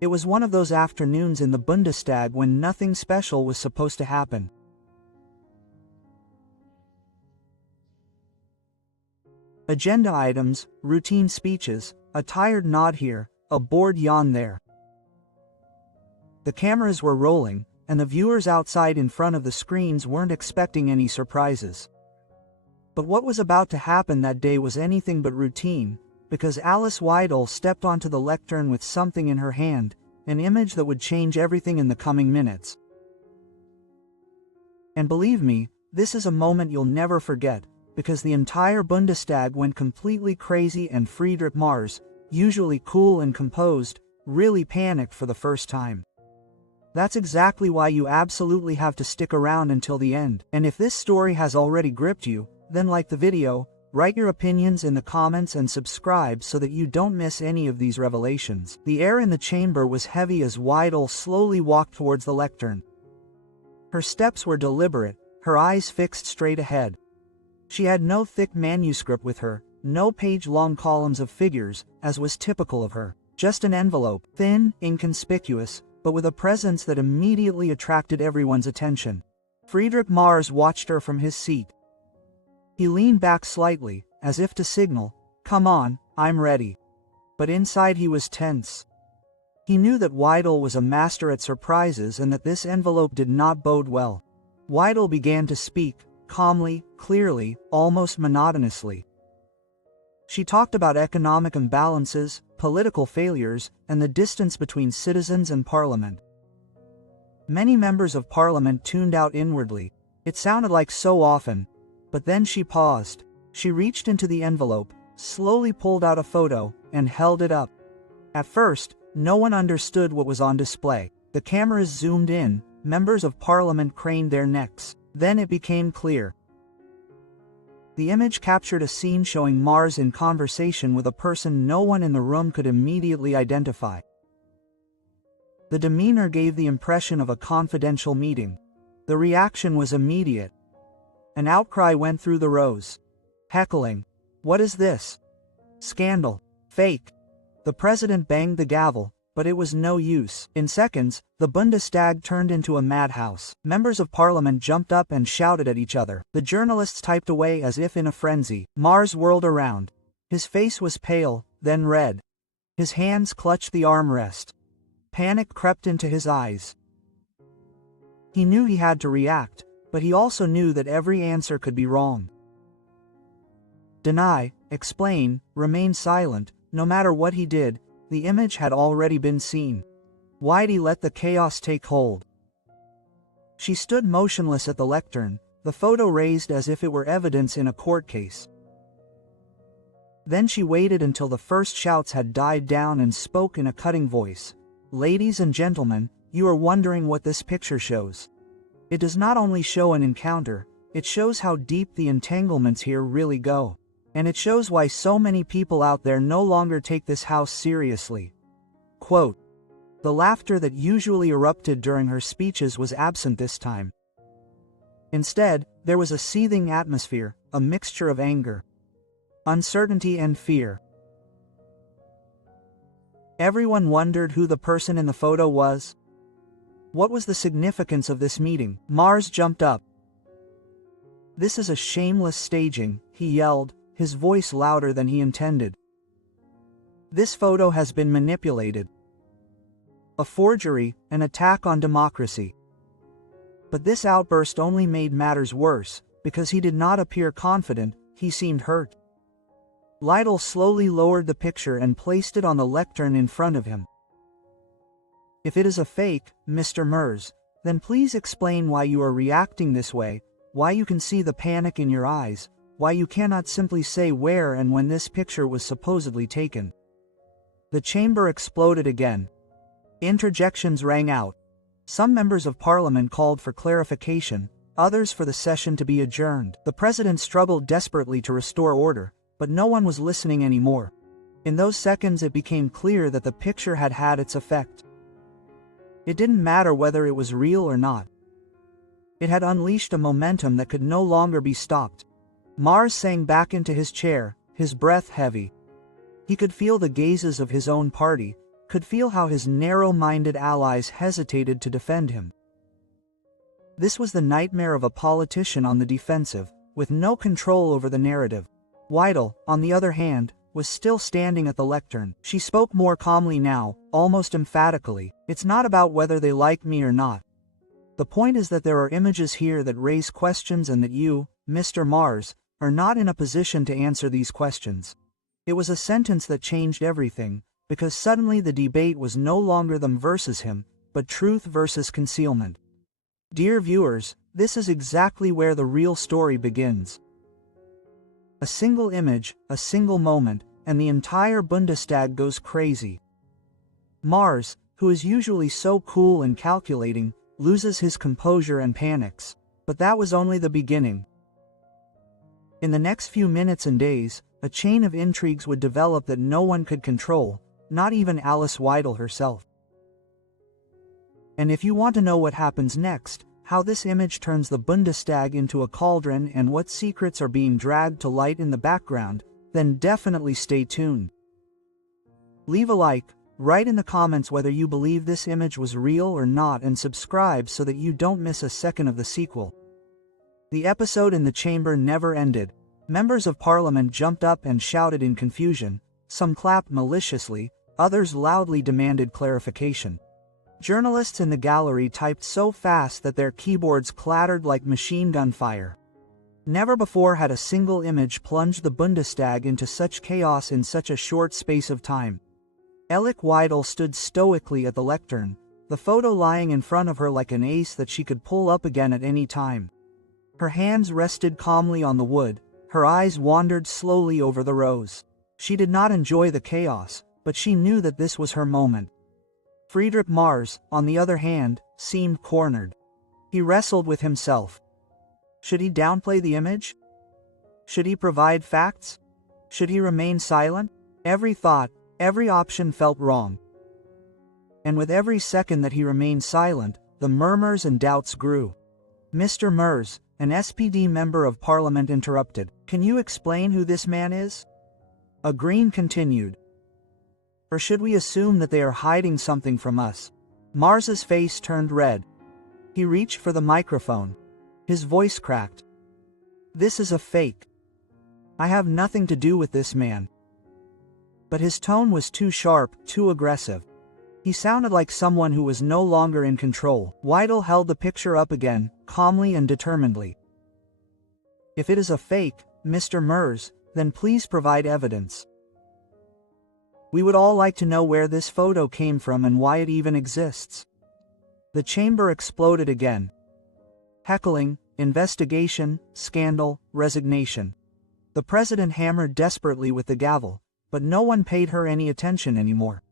It was one of those afternoons in the Bundestag when nothing special was supposed to happen. Agenda items, routine speeches, a tired nod here, a bored yawn there. The cameras were rolling, and the viewers outside in front of the screens weren't expecting any surprises. But what was about to happen that day was anything but routine, because Alice Weidel stepped onto the lectern with something in her hand, an image that would change everything in the coming minutes. And believe me, this is a moment you'll never forget, because the entire Bundestag went completely crazy and Friedrich Merz, usually cool and composed, really panicked for the first time. That's exactly why you absolutely have to stick around until the end. And if this story has already gripped you, then like the video, write your opinions in the comments and subscribe so that you don't miss any of these revelations. The air in the chamber was heavy as Weidel slowly walked towards the lectern. Her steps were deliberate, her eyes fixed straight ahead. She had no thick manuscript with her, no page-long columns of figures, as was typical of her. Just an envelope, thin, inconspicuous, but with a presence that immediately attracted everyone's attention. Friedrich Merz watched her from his seat. He leaned back slightly, as if to signal, "Come on, I'm ready." But inside he was tense. He knew that Weidel was a master at surprises and that this envelope did not bode well. Weidel began to speak, calmly, clearly, almost monotonously. She talked about economic imbalances, political failures, and the distance between citizens and parliament. Many members of parliament tuned out inwardly. It sounded like so often. But then she paused. She reached into the envelope, slowly pulled out a photo, and held it up. At first, no one understood what was on display. The cameras zoomed in, members of parliament craned their necks. Then it became clear. The image captured a scene showing Merz in conversation with a person no one in the room could immediately identify. The demeanor gave the impression of a confidential meeting. The reaction was immediate. An outcry went through the rows. Heckling. "What is this? Scandal. Fake." The president banged the gavel, but it was no use. In seconds, the Bundestag turned into a madhouse. Members of parliament jumped up and shouted at each other. The journalists typed away as if in a frenzy. Merz whirled around. His face was pale, then red. His hands clutched the armrest. Panic crept into his eyes. He knew he had to react, but he also knew that every answer could be wrong. Deny, explain, remain silent, no matter what he did, the image had already been seen. Weidel let the chaos take hold. She stood motionless at the lectern, the photo raised as if it were evidence in a court case. Then she waited until the first shouts had died down and spoke in a cutting voice. "Ladies and gentlemen, you are wondering what this picture shows. It does not only show an encounter, it shows how deep the entanglements here really go. And it shows why so many people out there no longer take this house seriously." Quote. The laughter that usually erupted during her speeches was absent this time. Instead, there was a seething atmosphere, a mixture of anger, uncertainty and fear. Everyone wondered who the person in the photo was. What was the significance of this meeting? Merz jumped up. "This is a shameless staging," he yelled, his voice louder than he intended. "This photo has been manipulated. A forgery, an attack on democracy." But this outburst only made matters worse, because he did not appear confident, he seemed hurt. Weidel slowly lowered the picture and placed it on the lectern in front of him. "If it is a fake, Mr. Merz, then please explain why you are reacting this way, why you can see the panic in your eyes, why you cannot simply say where and when this picture was supposedly taken." The chamber exploded again. Interjections rang out. Some members of parliament called for clarification, others for the session to be adjourned. The president struggled desperately to restore order, but no one was listening anymore. In those seconds it became clear that the picture had had its effect. It didn't matter whether it was real or not. It had unleashed a momentum that could no longer be stopped. Merz sank back into his chair, his breath heavy. He could feel the gazes of his own party, could feel how his narrow-minded allies hesitated to defend him. This was the nightmare of a politician on the defensive, with no control over the narrative. Weidel, on the other hand, was still standing at the lectern. She spoke more calmly now, almost emphatically. It's not about whether they like me or not. The point is that there are images here that raise questions and that you, Mr. Mars, are not in a position to answer these questions. It was a sentence that changed everything, because suddenly the debate was no longer them versus him, but truth versus concealment. Dear viewers, this is exactly where the real story begins. A single image, a single moment, and the entire Bundestag goes crazy. Mars, who is usually so cool and calculating, loses his composure and panics. But that was only the beginning. In the next few minutes and days, a chain of intrigues would develop that no one could control, not even Alice Weidel herself. And if you want to know what happens next, how this image turns the Bundestag into a cauldron and what secrets are being dragged to light in the background, then definitely stay tuned. Leave a like, write in the comments whether you believe this image was real or not, and subscribe so that you don't miss a second of the sequel. The episode in the chamber never ended. Members of Parliament jumped up and shouted in confusion, some clapped maliciously, others loudly demanded clarification. Journalists in the gallery typed so fast that their keyboards clattered like machine gun fire. Never before had a single image plunged the Bundestag into such chaos in such a short space of time. Alice Weidel stood stoically at the lectern, the photo lying in front of her like an ace that she could pull up again at any time. Her hands rested calmly on the wood, her eyes wandered slowly over the rows. She did not enjoy the chaos, but she knew that this was her moment. Friedrich Mars, on the other hand, seemed cornered. He wrestled with himself. Should he downplay the image? Should he provide facts? Should he remain silent? Every thought, every option felt wrong. And with every second that he remained silent, the murmurs and doubts grew. Mr. Mers, an SPD member of Parliament, interrupted. Can you explain who this man is? A Green continued. Or should we assume that they are hiding something from us? Mars's face turned red. He reached for the microphone. His voice cracked. This is a fake. I have nothing to do with this man. But his tone was too sharp, too aggressive. He sounded like someone who was no longer in control. Weidel held the picture up again, calmly and determinedly. If it is a fake, Mr. Mers, then please provide evidence. We would all like to know where this photo came from and why it even exists. The chamber exploded again. Heckling, investigation, scandal, resignation. The president hammered desperately with the gavel, but no one paid her any attention anymore.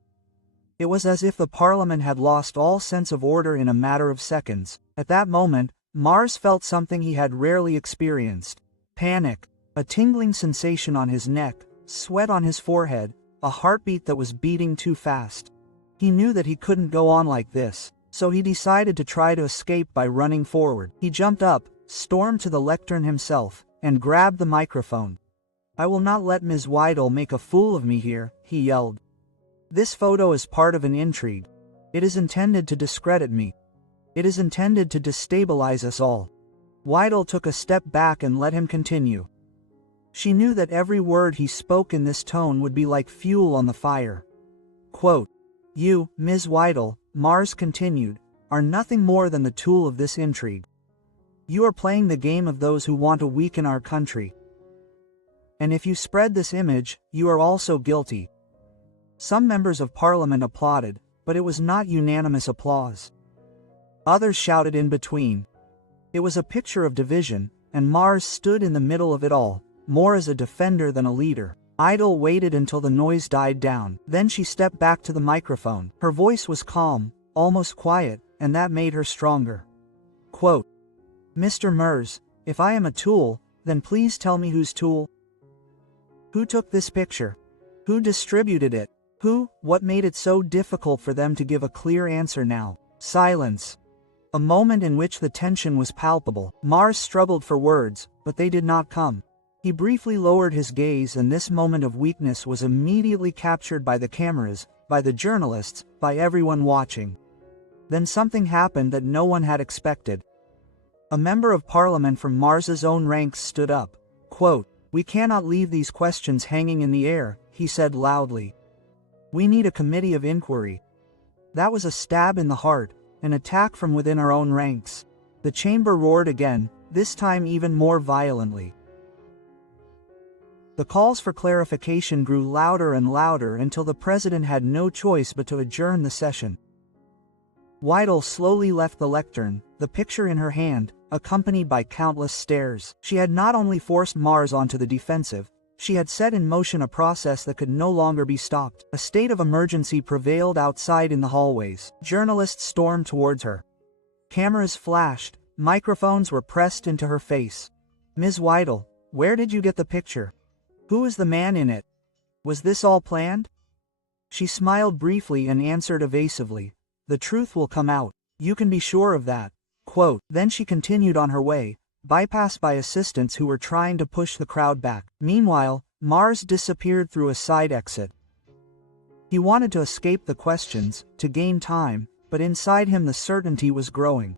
It was as if the parliament had lost all sense of order in a matter of seconds. At that moment, Mars felt something he had rarely experienced. Panic, a tingling sensation on his neck, sweat on his forehead, a heartbeat that was beating too fast. He knew that he couldn't go on like this, so he decided to try to escape by running forward. He jumped up, stormed to the lectern himself, and grabbed the microphone. I will not let Ms. Weidel make a fool of me here, he yelled. This photo is part of an intrigue. It is intended to discredit me. It is intended to destabilize us all. Weidel took a step back and let him continue. She knew that every word he spoke in this tone would be like fuel on the fire. Quote, You, Ms. Weidel, Mars continued, are nothing more than the tool of this intrigue. You are playing the game of those who want to weaken our country. And if you spread this image, you are also guilty. Some members of parliament applauded, but it was not unanimous applause. Others shouted in between. It was a picture of division, and Mars stood in the middle of it all, more as a defender than a leader. Weidel waited until the noise died down. Then she stepped back to the microphone. Her voice was calm, almost quiet, and that made her stronger. Quote, Mr. Mers, if I am a tool, then please tell me whose tool? Who took this picture? Who distributed it? What made it so difficult for them to give a clear answer now? Silence. A moment in which the tension was palpable. Mars struggled for words, but they did not come. He briefly lowered his gaze, and this moment of weakness was immediately captured by the cameras, by the journalists, by everyone watching. Then something happened that no one had expected. A member of parliament from Mars's own ranks stood up. Quote, "We cannot leave these questions hanging in the air," he said loudly. "We need a committee of inquiry." That was a stab in the heart, an attack from within our own ranks. The chamber roared again, this time even more violently. The calls for clarification grew louder and louder until the president had no choice but to adjourn the session. Weidel slowly left the lectern, the picture in her hand, accompanied by countless stares. She had not only forced Mars onto the defensive, she had set in motion a process that could no longer be stopped. A state of emergency prevailed outside in the hallways. Journalists stormed towards her. Cameras flashed, microphones were pressed into her face. "Ms. Weidel, where did you get the picture? Who is the man in it? Was this all planned?" She smiled briefly and answered evasively, "The truth will come out. You can be sure of that." Quote, then she continued on her way, bypassed by assistants who were trying to push the crowd back. Meanwhile, Mars disappeared through a side exit. He wanted to escape the questions, to gain time, but inside him the certainty was growing.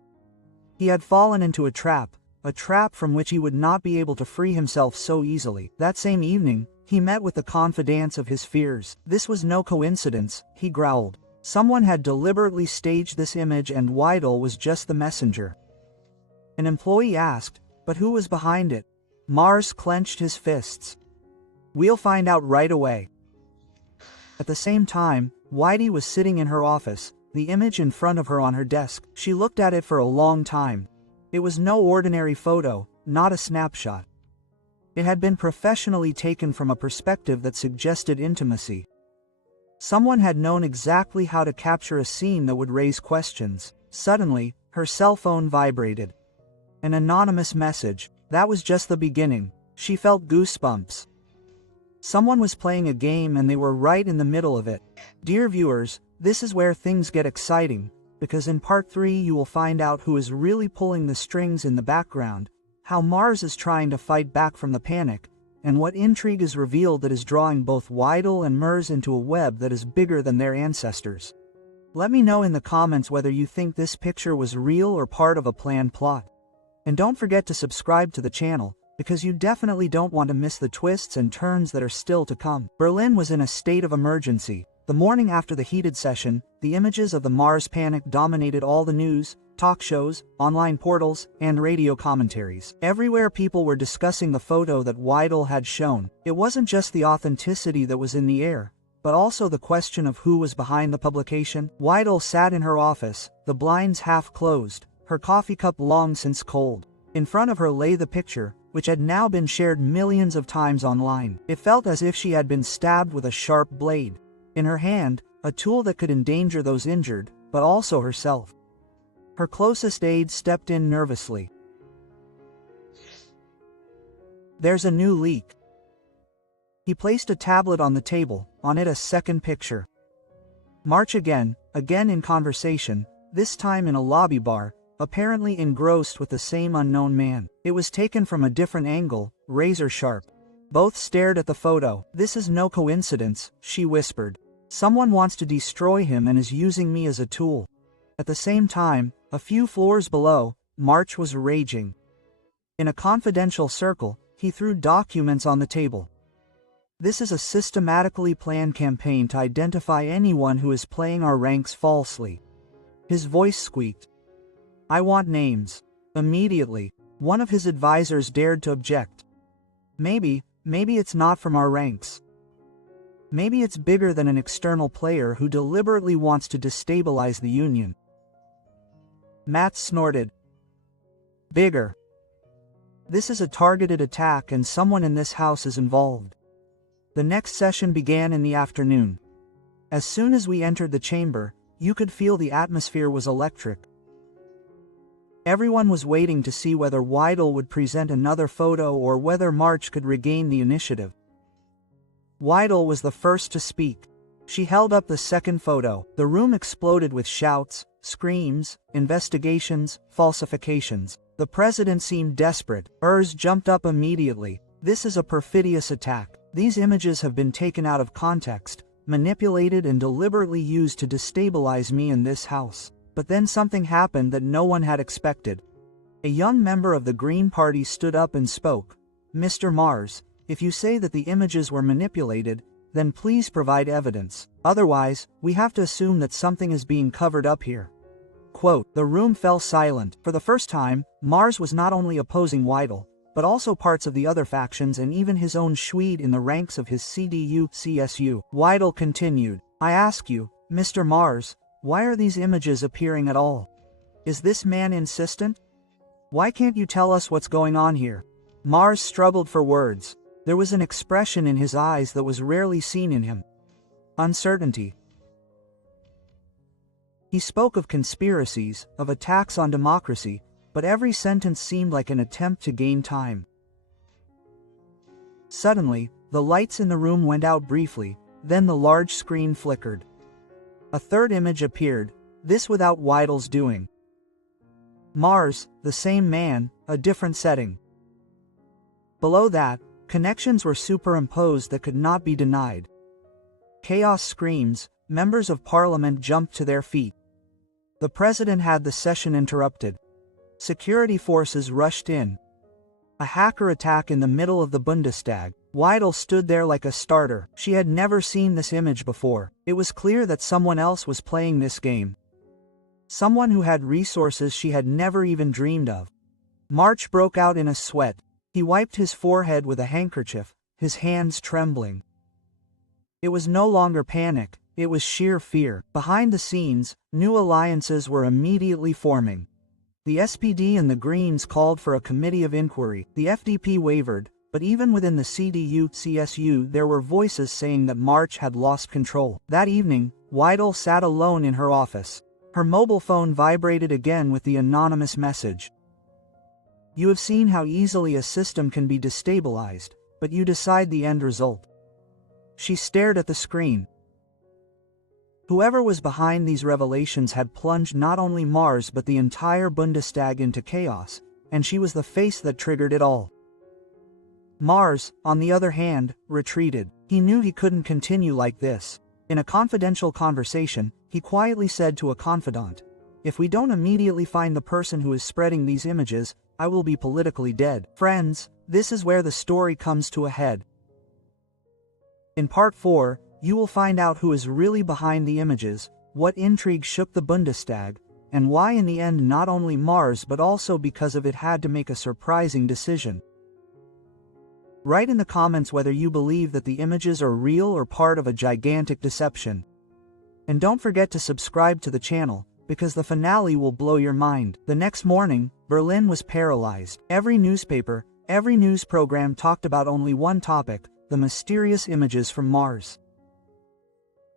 He had fallen into a trap from which he would not be able to free himself so easily. That same evening, he met with the confidants of his fears. This was no coincidence, he growled. Someone had deliberately staged this image and Weidel was just the messenger. An employee asked, but who was behind it? Mars clenched his fists. "We'll find out right away." At the same time, Weidel was sitting in her office, the image in front of her on her desk. She looked at it for a long time. It was no ordinary photo, not a snapshot. It had been professionally taken from a perspective that suggested intimacy. Someone had known exactly how to capture a scene that would raise questions. Suddenly, her cell phone vibrated. An anonymous message. That was just the beginning. She felt goosebumps. Someone was playing a game and they were right in the middle of it. Dear viewers, this is where things get exciting, because in part 3 you will find out who is really pulling the strings in the background, how Mars is trying to fight back from the panic, and what intrigue is revealed that is drawing both Weidel and Mars into a web that is bigger than their ancestors. Let me know in the comments whether you think this picture was real or part of a planned plot. And don't forget to subscribe to the channel, because you definitely don't want to miss the twists and turns that are still to come. Berlin was in a state of emergency. The morning after the heated session, the images of the Mars panic dominated all the news, talk shows, online portals, and radio commentaries. Everywhere people were discussing the photo that Weidel had shown. It wasn't just the authenticity that was in the air, but also the question of who was behind the publication. Weidel sat in her office, the blinds half closed, her coffee cup long since cold. In front of her lay the picture, which had now been shared millions of times online. It felt as if she had been stabbed with a sharp blade. In her hand, a tool that could endanger those injured, but also herself. Her closest aide stepped in nervously. "There's a new leak." He placed a tablet on the table, on it a second picture. March again in conversation, this time in a lobby bar, apparently engrossed with the same unknown man. It was taken from a different angle, razor sharp. Both stared at the photo. "This is no coincidence," she whispered. "Someone wants to destroy him and is using me as a tool." At the same time, a few floors below, March was raging. In a confidential circle, he threw documents on the table. "This is a systematically planned campaign to identify anyone who is playing our ranks falsely." His voice squeaked. "I want names. Immediately." One of his advisors dared to object. Maybe it's not from our ranks. Maybe it's bigger than an external player who deliberately wants to destabilize the union." Matt snorted. "Bigger. This is a targeted attack and someone in this house is involved." The next session began in the afternoon. As soon as we entered the chamber, you could feel the atmosphere was electric. Everyone was waiting to see whether Weidel would present another photo or whether March could regain the initiative. Weidel was the first to speak. She held up the second photo. The room exploded with shouts, screams, investigations, falsifications. The president seemed desperate. Urs jumped up immediately. "This is a perfidious attack. These images have been taken out of context, manipulated and deliberately used to destabilize me in this house. But then something happened that no one had expected. A young member of the Green Party stood up and spoke. Mr. Mars, if you say that the images were manipulated, then please provide evidence. Otherwise, we have to assume that something is being covered up here. Quote, the room fell silent. For the first time, Mars was not only opposing Weidel, but also parts of the other factions and even his own Swede in the ranks of his CDU-CSU. Weidel continued, I ask you, Mr. Mars, why are these images appearing at all? Is this man insistent? Why can't you tell us what's going on here? Mars struggled for words. There was an expression in his eyes that was rarely seen in him. Uncertainty. He spoke of conspiracies, of attacks on democracy, but every sentence seemed like an attempt to gain time. Suddenly, the lights in the room went out briefly, then the large screen flickered. A third image appeared, this without Weidel's doing. Mars, the same man, a different setting. Below that, connections were superimposed that could not be denied. Chaos screams, members of parliament jumped to their feet. The president had the session interrupted. Security forces rushed in. A hacker attack in the middle of the Bundestag. Weidel stood there like a starter. She had never seen this image before. It was clear that someone else was playing this game. Someone who had resources she had never even dreamed of. March broke out in a sweat. He wiped his forehead with a handkerchief, his hands trembling. It was no longer panic, it was sheer fear. Behind the scenes, new alliances were immediately forming. The SPD and the Greens called for a committee of inquiry. The FDP wavered, but even within the CDU-CSU there were voices saying that March had lost control. That evening, Weidel sat alone in her office. Her mobile phone vibrated again with the anonymous message. You have seen how easily a system can be destabilized, but you decide the end result. She stared at the screen. Whoever was behind these revelations had plunged not only Mars but the entire Bundestag into chaos, and she was the face that triggered it all. Mars, on the other hand, retreated. He knew he couldn't continue like this. In a confidential conversation, he quietly said to a confidant, if we don't immediately find the person who is spreading these images, I will be politically dead. Friends, this is where the story comes to a head. In part 4, you will find out who is really behind the images, what intrigue shook the Bundestag, and why in the end not only Mars but also because of it had to make a surprising decision. Write in the comments whether you believe that the images are real or part of a gigantic deception. And don't forget to subscribe to the channel, because the finale will blow your mind. The next morning, Berlin was paralyzed. Every newspaper, every news program talked about only one topic, the mysterious images from Mars.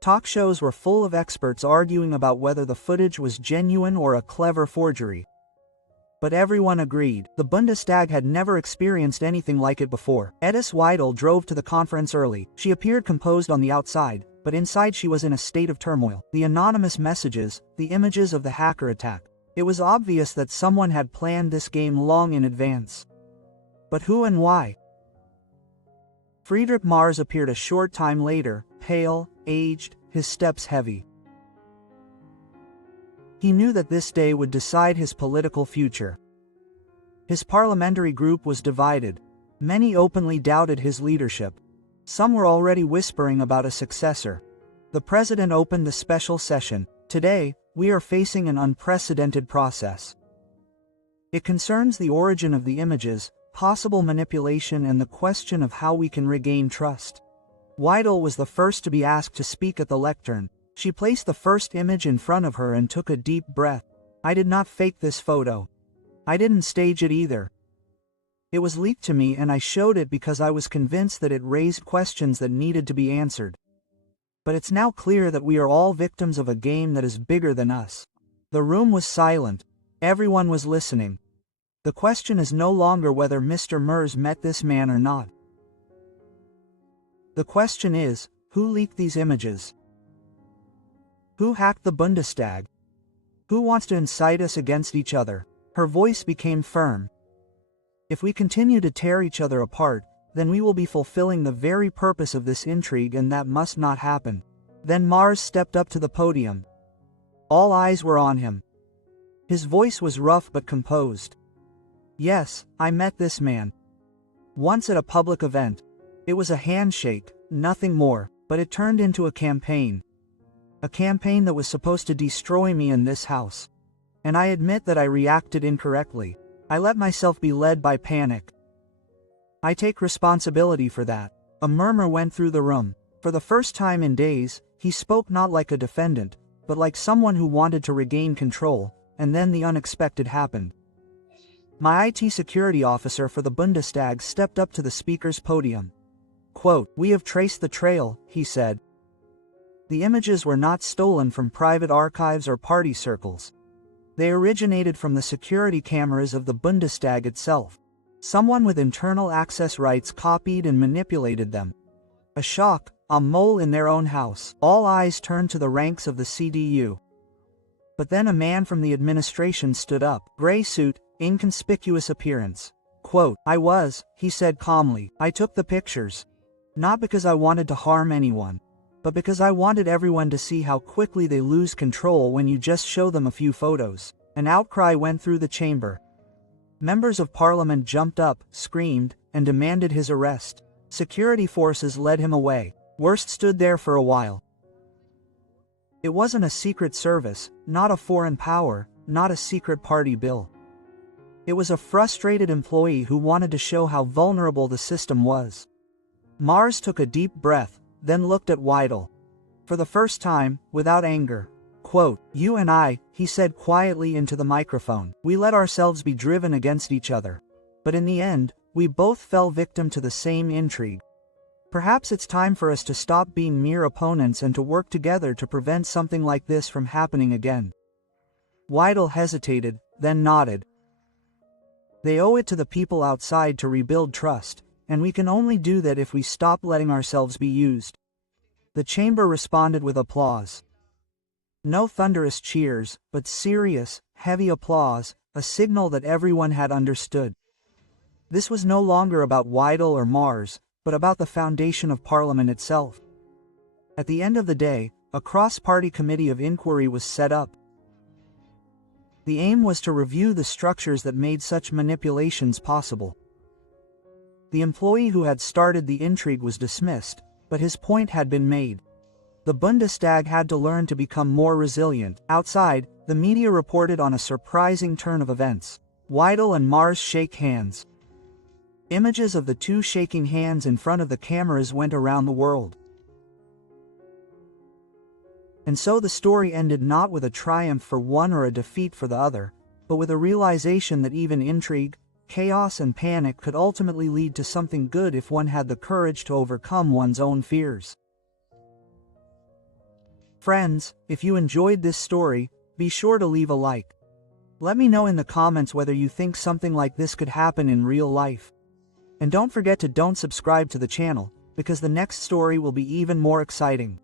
Talk shows were full of experts arguing about whether the footage was genuine or a clever forgery. But everyone agreed, the Bundestag had never experienced anything like it before. Edith Weidel drove to the conference early. She appeared composed on the outside, but inside she was in a state of turmoil. The anonymous messages, the images of the hacker attack. It was obvious that someone had planned this game long in advance. But who and why? Friedrich Mars appeared a short time later, pale, aged, his steps heavy. He knew that this day would decide his political future. His parliamentary group was divided. Many openly doubted his leadership. Some were already whispering about a successor. The president opened the special session. Today, we are facing an unprecedented process. It concerns the origin of the images, possible manipulation and the question of how we can regain trust. Weidel was the first to be asked to speak at the lectern. She placed the first image in front of her and took a deep breath. I did not fake this photo. I didn't stage it either. It was leaked to me and I showed it because I was convinced that it raised questions that needed to be answered. But it's now clear that we are all victims of a game that is bigger than us. The room was silent. Everyone was listening. The question is no longer whether Mr. Mers met this man or not. The question is, who leaked these images? Who hacked the Bundestag? Who wants to incite us against each other? Her voice became firm. If we continue to tear each other apart, then we will be fulfilling the very purpose of this intrigue and that must not happen. Then Mars stepped up to the podium. All eyes were on him. His voice was rough but composed. Yes, I met this man. Once at a public event. It was a handshake, nothing more, but it turned into a campaign. A campaign that was supposed to destroy me in this house. And I admit that I reacted incorrectly. I let myself be led by panic. I take responsibility for that. A murmur went through the room. For the first time in days, he spoke not like a defendant, but like someone who wanted to regain control, and then the unexpected happened. My IT security officer for the Bundestag stepped up to the speaker's podium. Quote, "We have traced the trail," he said. The images were not stolen from private archives or party circles. They originated from the security cameras of the Bundestag itself. Someone with internal access rights copied and manipulated them. A shock, a mole in their own house. All eyes turned to the ranks of the CDU. But then a man from the administration stood up. Gray suit, inconspicuous appearance. Quote, he said calmly, I took the pictures. Not because I wanted to harm anyone, but because I wanted everyone to see how quickly they lose control when you just show them a few photos. An outcry went through the chamber. Members of parliament jumped up, screamed, and demanded his arrest. Security forces led him away. Wurst stood there for a while. It wasn't a secret service, not a foreign power, not a secret party bill. It was a frustrated employee who wanted to show how vulnerable the system was. Mars took a deep breath, then looked at Weidel. For the first time, without anger. Quote, "You and I," he said quietly into the microphone, "we let ourselves be driven against each other. But in the end, we both fell victim to the same intrigue. Perhaps it's time for us to stop being mere opponents and to work together to prevent something like this from happening again." Weidel hesitated, then nodded. They owe it to the people outside to rebuild trust, and we can only do that if we stop letting ourselves be used. The chamber responded with applause. No thunderous cheers, but serious, heavy applause, a signal that everyone had understood. This was no longer about Weidel or Mars, but about the foundation of Parliament itself. At the end of the day, a cross-party committee of inquiry was set up. The aim was to review the structures that made such manipulations possible. The employee who had started the intrigue was dismissed, but his point had been made. The Bundestag had to learn to become more resilient. Outside, the media reported on a surprising turn of events. Weidel and Mars shake hands. Images of the two shaking hands in front of the cameras went around the world. And so the story ended not with a triumph for one or a defeat for the other, but with a realization that even intrigue, chaos and panic could ultimately lead to something good if one had the courage to overcome one's own fears. Friends, if you enjoyed this story, be sure to leave a like. Let me know in the comments whether you think something like this could happen in real life. And don't forget to subscribe to the channel, because the next story will be even more exciting.